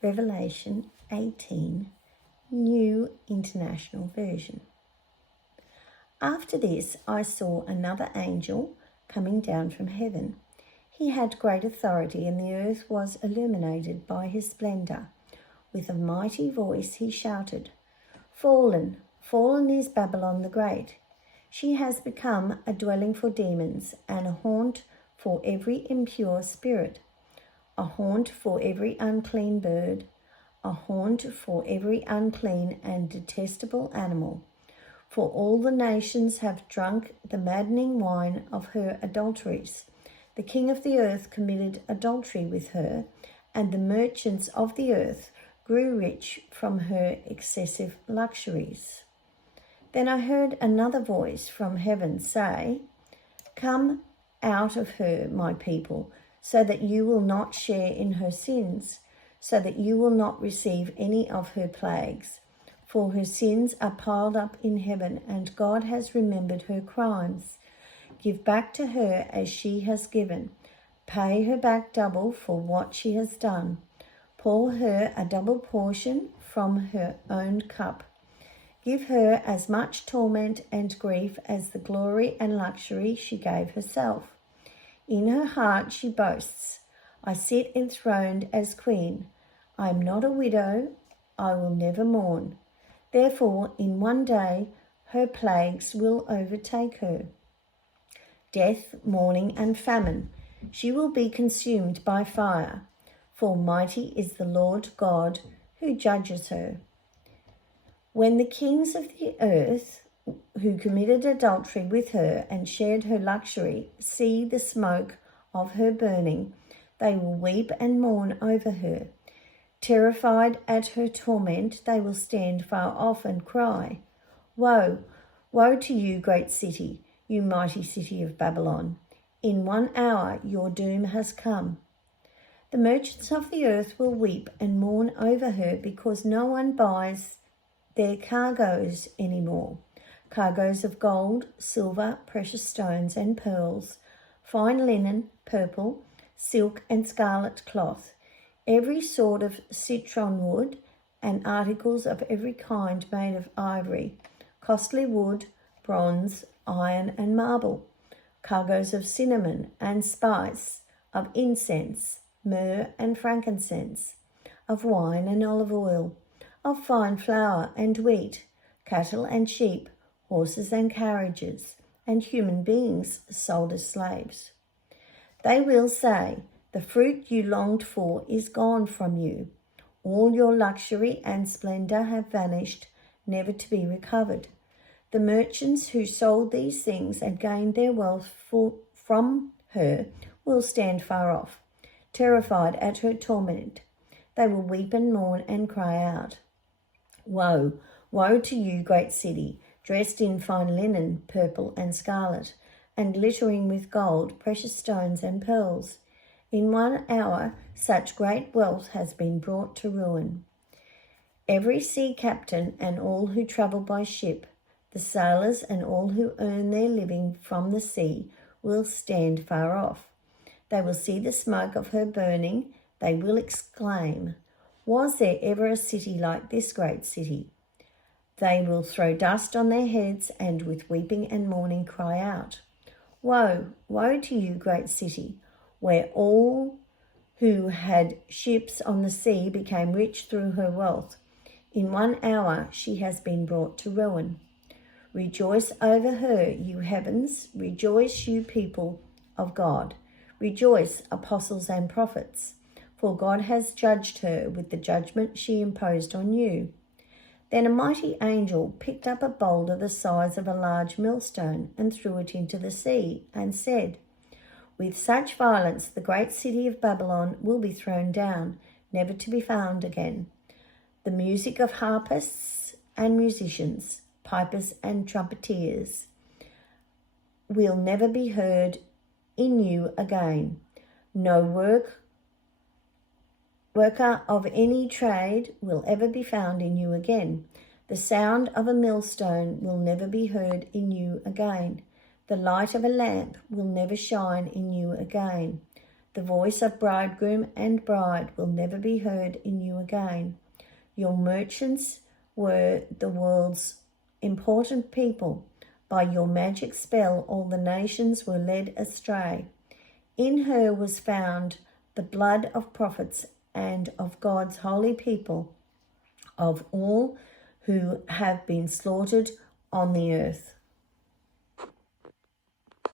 Revelation 18, New International Version. After this, I saw another angel coming down from heaven. He had great authority, and the earth was illuminated by his splendor. With a mighty voice he shouted, "Fallen, fallen is Babylon the Great. She has become a dwelling for demons and a haunt for every impure spirit, a haunt for every unclean bird, a haunt for every unclean and detestable animal. For all the nations have drunk the maddening wine of her adulteries. The king of the earth committed adultery with her, and the merchants of the earth grew rich from her excessive luxuries." Then I heard another voice from heaven say, "Come out of her, my people, so that you will not share in her sins, so that you will not receive any of her plagues. For her sins are piled up in heaven, and God has remembered her crimes. Give back to her as she has given. Pay her back double for what she has done. Pour her a double portion from her own cup. Give her as much torment and grief as the glory and luxury she gave herself. In her heart she boasts, 'I sit enthroned as queen. I am not a widow. I will never mourn.' Therefore, in one day, her plagues will overtake her. Death, mourning, and famine. She will be consumed by fire, for mighty is the Lord God who judges her. When the kings of the earth who committed adultery with her and shared her luxury see the smoke of her burning, they will weep and mourn over her. Terrified at her torment, they will stand far off and cry, 'Woe, woe to you, great city, you mighty city of Babylon! In 1 hour your doom has come.' The merchants of the earth will weep and mourn over her because no one buys their cargoes anymore. Cargoes of gold, silver, precious stones and pearls, fine linen, purple, silk and scarlet cloth, every sort of citron wood, and articles of every kind made of ivory, costly wood, bronze, iron and marble, cargoes of cinnamon and spice, of incense, myrrh and frankincense, of wine and olive oil, of fine flour and wheat, cattle and sheep, horses and carriages, and human beings sold as slaves. They will say, 'The fruit you longed for is gone from you. All your luxury and splendor have vanished, never to be recovered.' The merchants who sold these things and gained their wealth from her will stand far off, terrified at her torment. They will weep and mourn and cry out, 'Woe, woe to you, great city, dressed in fine linen, purple and scarlet, and glittering with gold, precious stones and pearls. In 1 hour such great wealth has been brought to ruin.' Every sea captain and all who travel by ship, the sailors and all who earn their living from the sea, will stand far off. They will see the smoke of her burning. They will exclaim, 'Was there ever a city like this great city?' They will throw dust on their heads and with weeping and mourning cry out, 'Woe, woe to you, great city, where all who had ships on the sea became rich through her wealth. In 1 hour she has been brought to ruin. Rejoice over her, you heavens. Rejoice, you people of God. Rejoice, apostles and prophets, for God has judged her with the judgment she imposed on you.' Then a mighty angel picked up a boulder the size of a large millstone and threw it into the sea and said, 'With such violence the great city of Babylon will be thrown down, never to be found again. The music of harpists and musicians, pipers and trumpeters will never be heard in you again. No worker of any trade will ever be found in you again. The sound of a millstone will never be heard in you again. The light of a lamp will never shine in you again. The voice of bridegroom and bride will never be heard in you again. Your merchants were the world's important people. By your magic spell, all the nations were led astray. In her was found the blood of prophets and of God's holy people, of all who have been slaughtered on the earth.